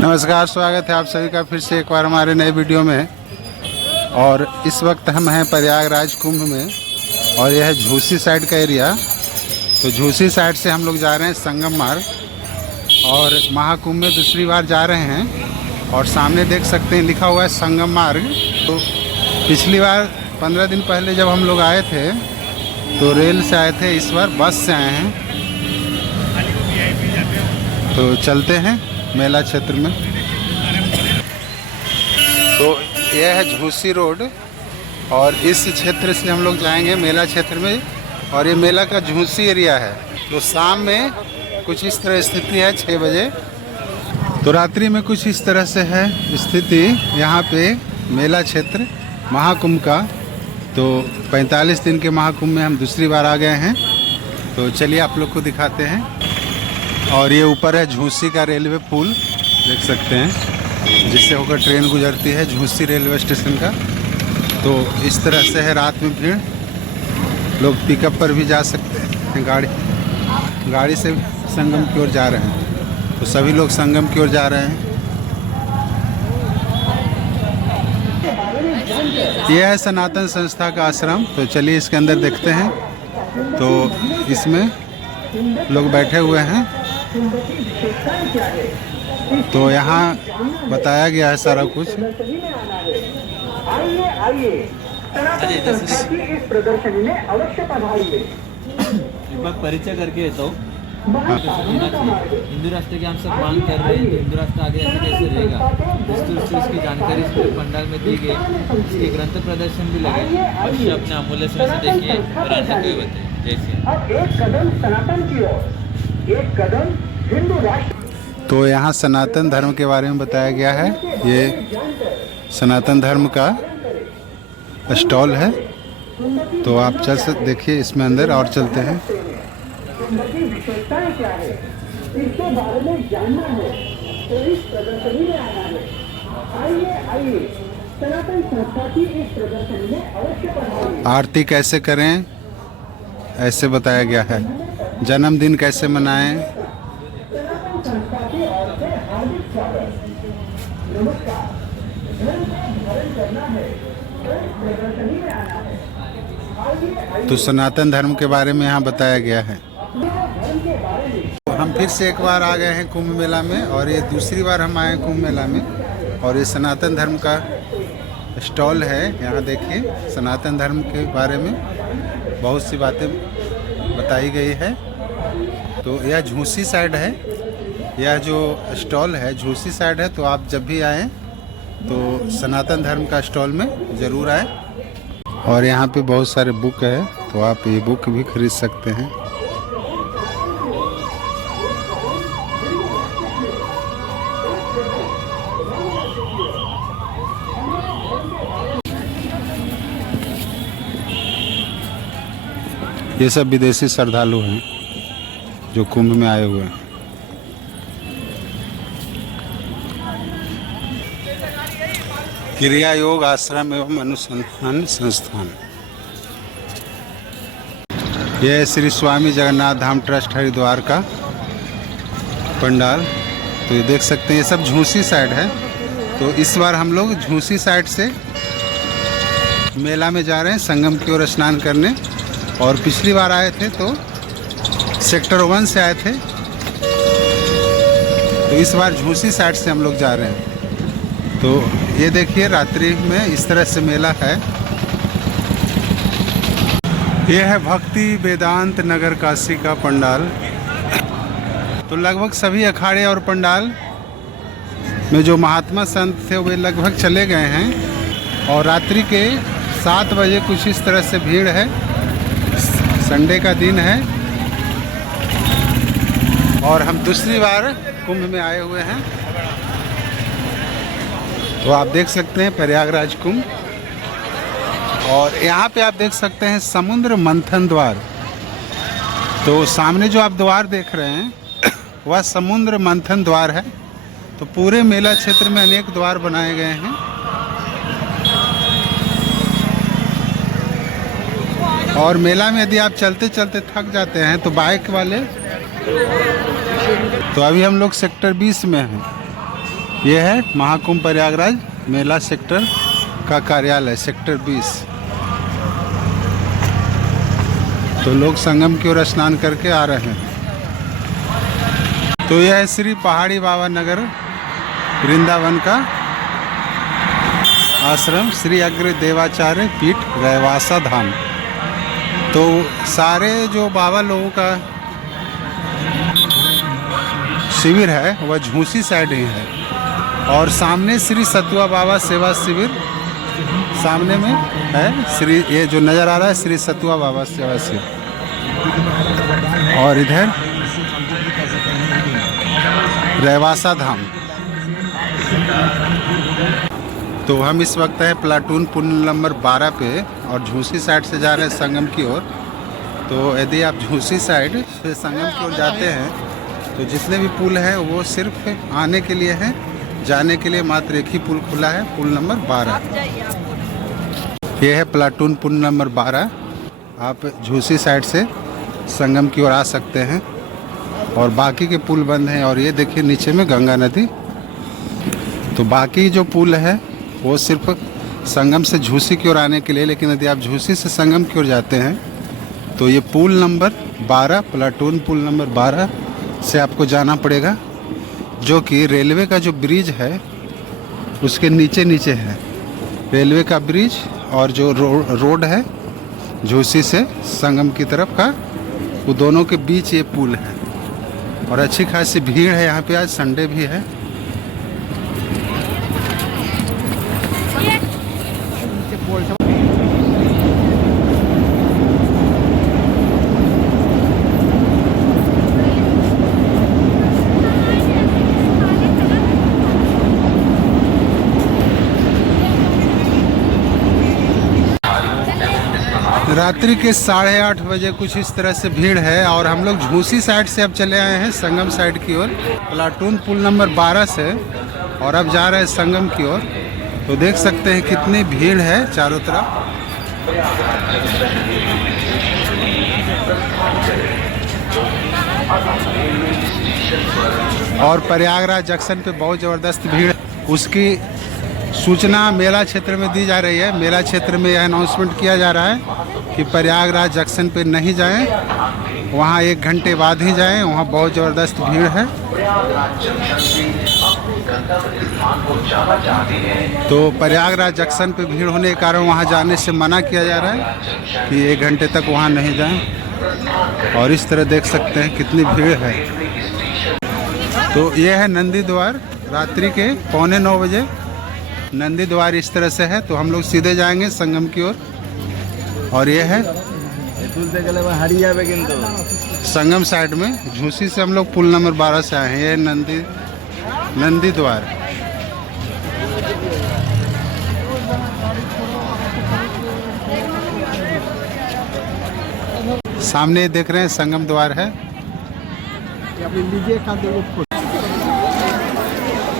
नमस्कार, स्वागत है आप सभी का फिर से एक बार हमारे नए वीडियो में। और इस वक्त हम हैं प्रयागराज कुंभ में और यह है झूसी साइड का एरिया। तो झूसी साइड से हम लोग जा रहे हैं संगम मार्ग और महाकुंभ में दूसरी बार जा रहे हैं। और सामने देख सकते हैं लिखा हुआ है संगम मार्ग। तो पिछली बार 15 दिन पहले जब हम लोग आए थे तो रेल से आए थे, इस बार बस से आए हैं। तो चलते हैं मेला क्षेत्र में। तो यह है झूसी रोड और इस क्षेत्र से हम लोग जाएंगे मेला क्षेत्र में। और ये मेला का झूसी एरिया है। तो शाम में कुछ इस तरह स्थिति है 6 बजे। तो रात्रि में कुछ इस तरह से है स्थिति यहाँ पे मेला क्षेत्र महाकुंभ का। तो 45 दिन के महाकुंभ में हम दूसरी बार आ गए हैं। तो चलिए आप लोग को दिखाते हैं। और ये ऊपर है झूसी का रेलवे पुल, देख सकते हैं, जिससे होकर ट्रेन गुजरती है झूसी रेलवे स्टेशन का। तो इस तरह से है रात में भीड़। लोग पिकअप पर भी जा सकते हैं, गाड़ी से संगम की ओर जा रहे हैं। तो सभी लोग संगम की ओर जा रहे हैं। यह है सनातन संस्था का आश्रम। तो चलिए इसके अंदर देखते हैं। तो इसमें लोग बैठे हुए हैं। तो यहाँ बताया गया है सारा कुछ। एक बार परिचय करके येतो। हिंदू राष्ट्र की हम सब मांग कर रहे हैं, तो हिंदू राष्ट्र आगे कैसे रहेगा, जिस की जानकारी इस पूरे पंडाल में दी गई। इसके ग्रंथ प्रदर्शन भी लगे। अवश्य अपने अमूल्य समय से देखिए और आनंद को बताइए। जय श्री राम। एक कदम सनातन की ओर, एक कदम हिंदू राष्ट्र। तो यहाँ सनातन धर्म के बारे में बताया गया है। ये सनातन धर्म का स्टॉल है। तो आप चल सकते, देखिए इसमें अंदर और चलते हैं। विशेषताएं क्या है इसके बारे में जानना है तो इस प्रदर्शनी में आना है। आइए सनातन संस्था की इस प्रदर्शनी में अवश्य पधारिए। आरती कैसे करें ऐसे बताया गया है। जन्मदिन कैसे मनाएं। सनातन संस्था की ओर से हार्दिक स्वागत। नमस्कार। धर्म का धारण करना है तो इस प्रदर्शनी में आना है। तो सनातन धर्म के बारे में यहाँ बताया गया है। तो हम फिर से एक बार आ गए हैं कुंभ मेला में और ये दूसरी बार हम आए हैं कुंभ मेला में। और ये सनातन धर्म का स्टॉल है। यहाँ देखिए सनातन धर्म के बारे में बहुत सी बातें बताई गई है। तो यह झूसी साइड है। यह जो स्टॉल है झूसी साइड है। तो आप जब भी आएँ तो सनातन धर्म का स्टॉल में ज़रूर आए। और यहाँ पे बहुत सारे बुक है, तो आप ये बुक भी खरीद सकते हैं। ये सब विदेशी श्रद्धालु हैं जो कुंभ में आए हुए हैं। क्रिया योग आश्रम एवं अनुसंधान संस्थान। यह श्री स्वामी जगन्नाथ धाम ट्रस्ट हरिद्वार का पंडाल। तो ये देख सकते हैं, ये सब झूसी साइड है। तो इस बार हम लोग झूसी साइड से मेला में जा रहे हैं संगम की ओर स्नान करने। और पिछली बार आए थे तो सेक्टर 1 से आए थे। तो इस बार झूसी साइड से हम लोग जा रहे हैं। तो ये देखिए रात्रि में इस तरह से मेला है। यह है भक्ति वेदांत नगर काशी का पंडाल। तो लगभग सभी अखाड़े और पंडाल में जो महात्मा संत थे वे लगभग चले गए हैं। और रात्रि के 7 बजे कुछ इस तरह से भीड़ है। संडे का दिन है और हम दूसरी बार कुंभ में आए हुए हैं। तो आप देख सकते हैं प्रयागराज कुंभ। और यहाँ पे आप देख सकते हैं समुद्र मंथन द्वार। तो सामने जो आप द्वार देख रहे हैं वह समुद्र मंथन द्वार है। तो पूरे मेला क्षेत्र में अनेक द्वार बनाए गए हैं। और मेला में यदि आप चलते चलते थक जाते हैं तो बाइक वाले तो अभी हम लोग सेक्टर 20 में हैं। ये है महाकुंभ प्रयागराज मेला सेक्टर का कार्यालय, सेक्टर 20। तो लोग संगम की ओर स्नान करके आ रहे हैं। तो यह है श्री पहाड़ी बाबा नगर वृंदावन का आश्रम, श्री अग्र देवाचार्य पीठ रैवासा धाम। तो सारे जो बाबा लोगों का शिविर है वह झूसी साइड ही है, और सामने श्री सतुआ बाबा सेवा शिविर सामने में है। श्री ये जो नज़र आ रहा है श्री सतुआ बाबा सेवा शिविर, और इधर रैवासा धाम। तो हम इस वक्त है प्लाटून पुल नंबर 12 पे, और झूसी साइड से जा रहे हैं संगम की ओर। तो यदि आप झूसी साइड से संगम की ओर जाते हैं तो जितने भी पुल हैं वो सिर्फ आने के लिए हैं, जाने के लिए मात्र एक ही पुल खुला है, पुल नंबर 12। ये है प्लाटून पुल नंबर 12। आप झूसी साइड से संगम की ओर आ सकते हैं, और बाकी के पुल बंद हैं। और ये देखिए नीचे में गंगा नदी। तो बाकी जो पुल है वो सिर्फ संगम से झूसी की ओर आने के लिए, लेकिन यदि आप झूसी से संगम की ओर जाते हैं तो ये पुल नंबर 12, प्लाटून पुल नंबर 12 से आपको जाना पड़ेगा, जो कि रेलवे का जो ब्रिज है उसके नीचे नीचे है। रेलवे का ब्रिज और जो रोड है झूसी से संगम की तरफ का, वो दोनों के बीच ये पुल है। और अच्छी खासी भीड़ है यहाँ पे, आज संडे भी है। रात्रि के 8:30 बजे कुछ इस तरह से भीड़ है, और हम लोग झूसी साइड से अब चले आए हैं संगम साइड की ओर, प्लाटून पुल नंबर 12 से, और अब जा रहे हैं संगम की ओर। तो देख सकते हैं कितनी भीड़ है चारों तरफ। और प्रयागराज जंक्शन पे बहुत ज़बरदस्त भीड़, उसकी सूचना मेला क्षेत्र में दी जा रही है। मेला क्षेत्र में यह अनाउंसमेंट किया जा रहा है कि प्रयागराज जंक्शन पे नहीं जाएं, वहाँ 1 घंटे बाद ही जाएं, वहाँ बहुत ज़बरदस्त भीड़ है। तो प्रयागराज जंक्शन पे भीड़ होने के कारण वहाँ जाने से मना किया जा रहा है कि 1 घंटे तक वहाँ नहीं जाएं। और इस तरह देख सकते हैं कितनी भीड़ है। तो ये है नंदी द्वार, रात्रि के 8:45 बजे नंदी द्वार इस तरह से है। तो हम लोग सीधे जाएंगे संगम की ओर, और ये है संगम साइड में। झूसी से हम लोग पुल नंबर 12 से आए हैं। ये नंदी द्वार। सामने देख रहे हैं संगम द्वार है।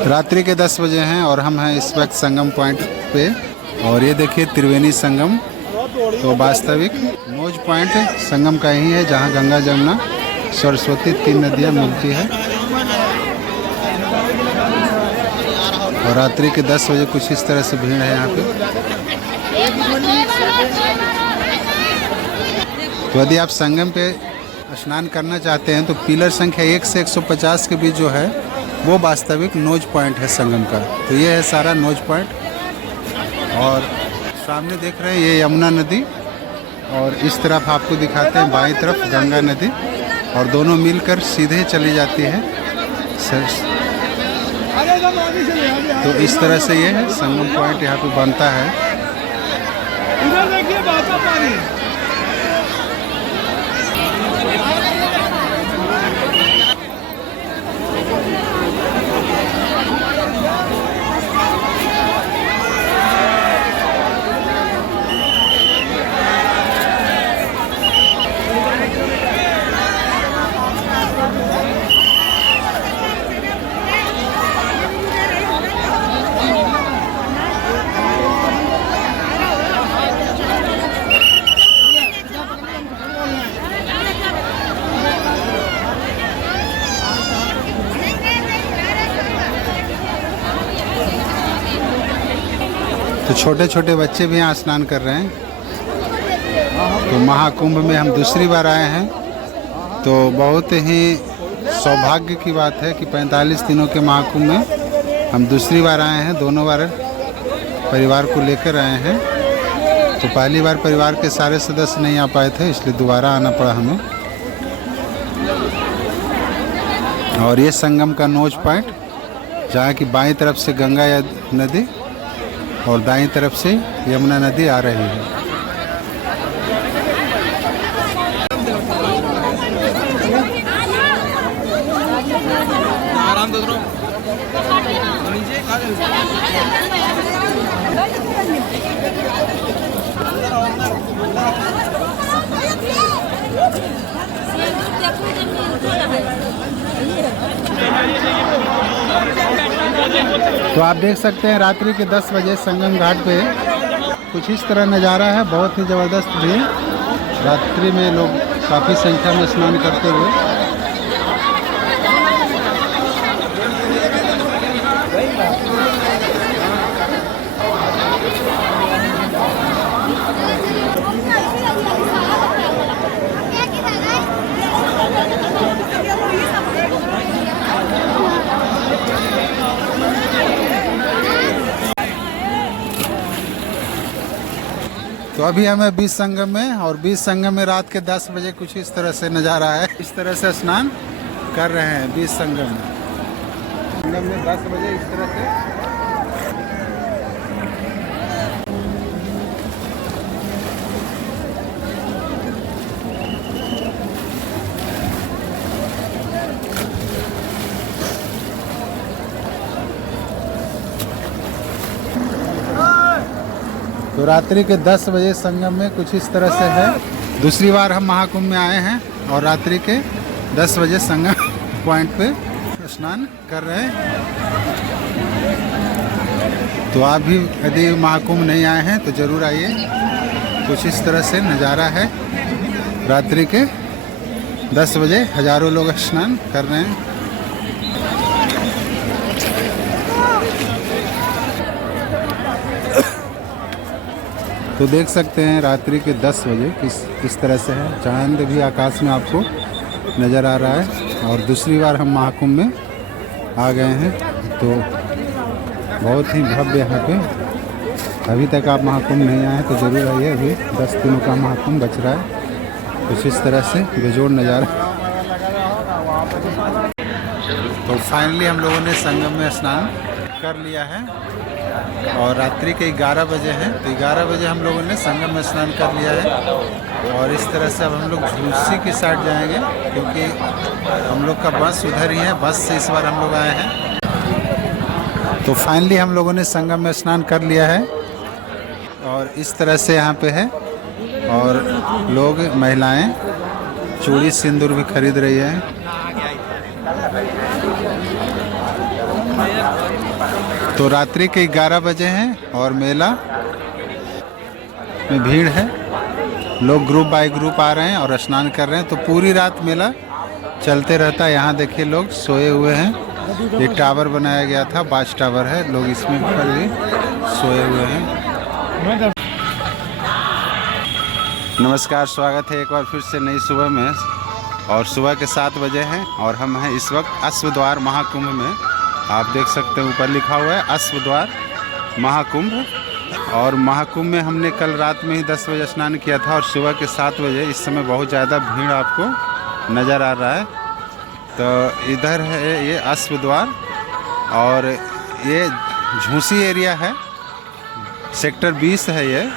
रात्रि के 10 बजे हैं और हम हैं इस वक्त संगम पॉइंट पे, और ये देखिए त्रिवेणी संगम। तो वास्तविक नोज पॉइंट संगम का ही है, जहाँ गंगा जमुना सरस्वती 3 नदियाँ मिलती है। और रात्रि के 10 बजे कुछ इस तरह से भीड़ है यहाँ पे। तो यदि आप संगम पे स्नान करना चाहते हैं तो पिलर संख्या 1 से 150 के बीच जो है वो वास्तविक नोज पॉइंट है संगम का। तो ये है सारा नोज पॉइंट। और सामने देख रहे हैं ये यमुना नदी, और इस तरफ आपको दिखाते हैं बाईं तरफ गंगा नदी, और दोनों मिलकर सीधे चली जाती है। तो इस तरह से ये है संगम पॉइंट यहाँ पे बनता है। इधर देखिए बहता पानी। तो छोटे छोटे बच्चे भी यहाँ स्नान कर रहे हैं। तो महाकुंभ में हम दूसरी बार आए हैं, तो बहुत ही सौभाग्य की बात है कि 45 दिनों के महाकुंभ में हम दूसरी बार आए हैं। दोनों बार परिवार को लेकर आए हैं। तो पहली बार परिवार के सारे सदस्य नहीं आ पाए थे, इसलिए दोबारा आना पड़ा हमें। और ये संगम का नोच पॉइंट, जहाँ की बाईं तरफ से गंगा नदी और दाईं तरफ से यमुना नदी आ रही है। तो आप देख सकते हैं रात्रि के 10 बजे संगम घाट पे कुछ इस तरह नज़ारा है। बहुत ही ज़बरदस्त भी रात्रि में लोग काफ़ी संख्या में स्नान करते हुए। तो अभी हमें बीच संगम में, और बीच संगम में रात के 10 बजे कुछ इस तरह से नज़ारा है। इस तरह से स्नान कर रहे हैं बीच संगम में। संगम में 10 बजे इस तरह से तो रात्रि के 10 बजे संगम में कुछ इस तरह से है। दूसरी बार हम महाकुंभ में आए हैं और रात्रि के 10 बजे संगम पॉइंट पे स्नान कर रहे हैं। तो आप भी यदि महाकुंभ नहीं आए हैं तो ज़रूर आइए। कुछ इस तरह से नज़ारा है। रात्रि के 10 बजे हज़ारों लोग स्नान कर रहे हैं। तो देख सकते हैं रात्रि के 10 बजे किस तरह से है। चांद भी आकाश में आपको नज़र आ रहा है। और दूसरी बार हम महाकुंभ में आ गए हैं। तो बहुत ही भव्य यहाँ पे। अभी तक आप महाकुंभ नहीं आए हैं तो ज़रूर आइए। अभी 10 दिनों का महाकुंभ बच रहा है। कुछ इस तरह से बेजोड़ नज़ारा। तो फाइनली हम लोगों ने संगम में स्नान कर लिया है और रात्रि के 11 बजे हैं। तो 11 बजे हम लोगों ने संगम में स्नान कर लिया है। और इस तरह से अब हम लोग झूसी की साइड जाएंगे, क्योंकि हम लोग का बस उधर ही है। बस से इस बार हम लोग आए हैं। तो फाइनली हम लोगों ने संगम में स्नान कर लिया है और इस तरह से यहाँ पे है। और लोग, महिलाएं चूड़ी सिंदूर भी खरीद रही है। तो रात्रि के 11 बजे हैं और मेला में भीड़ है। लोग ग्रुप बाय ग्रुप आ रहे हैं और स्नान कर रहे हैं। तो पूरी रात मेला चलते रहता है। यहाँ देखिए लोग सोए हुए हैं। एक टावर बनाया गया था, वाच टावर है। लोग इसमें पर भी सोए हुए हैं। नमस्कार, स्वागत है एक बार फिर से नई सुबह में। और सुबह के 7 बजे हैं और हम हैं इस वक्त अश्व द्वार महाकुंभ में। आप देख सकते हैं ऊपर लिखा हुआ है अश्व द्वार महाकुंभ। और महाकुंभ में हमने कल रात में ही 10 बजे स्नान किया था और सुबह के 7 बजे। इस समय बहुत ज़्यादा भीड़ आपको नज़र आ रहा है। तो इधर है ये अश्व द्वार और ये झूसी एरिया है। सेक्टर 20 है ये।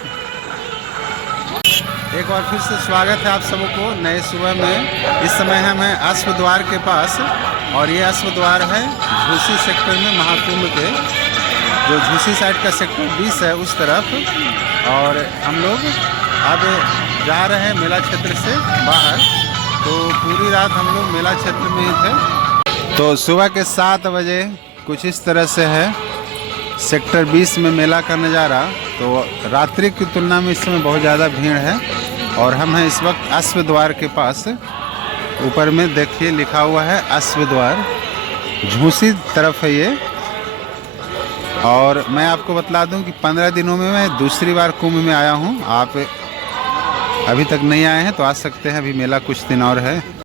एक बार फिर से स्वागत है आप सबको नए सुबह में। इस समय हम हैं अश्व द्वार के पास और ये अश्व द्वार है झूसी सेक्टर में महाकुंभ के। जो झूसी साइड का सेक्टर 20 है उस तरफ। और हम लोग अब जा रहे हैं मेला क्षेत्र से बाहर। तो पूरी रात हम लोग मेला क्षेत्र में ही थे। तो सुबह के 7 बजे कुछ इस तरह से है सेक्टर 20 में मेला का नज़ारा। तो रात्रि की तुलना में इस समय बहुत ज़्यादा भीड़ है। और हम हैं इस वक्त अश्व द्वार के पास। ऊपर में देखिए लिखा हुआ है अश्व द्वार। झूसी तरफ है ये। और मैं आपको बतला दूं कि 15 दिनों में मैं दूसरी बार कुंभ में आया हूं। आप अभी तक नहीं आए हैं तो आ सकते हैं, अभी मेला कुछ दिन और है।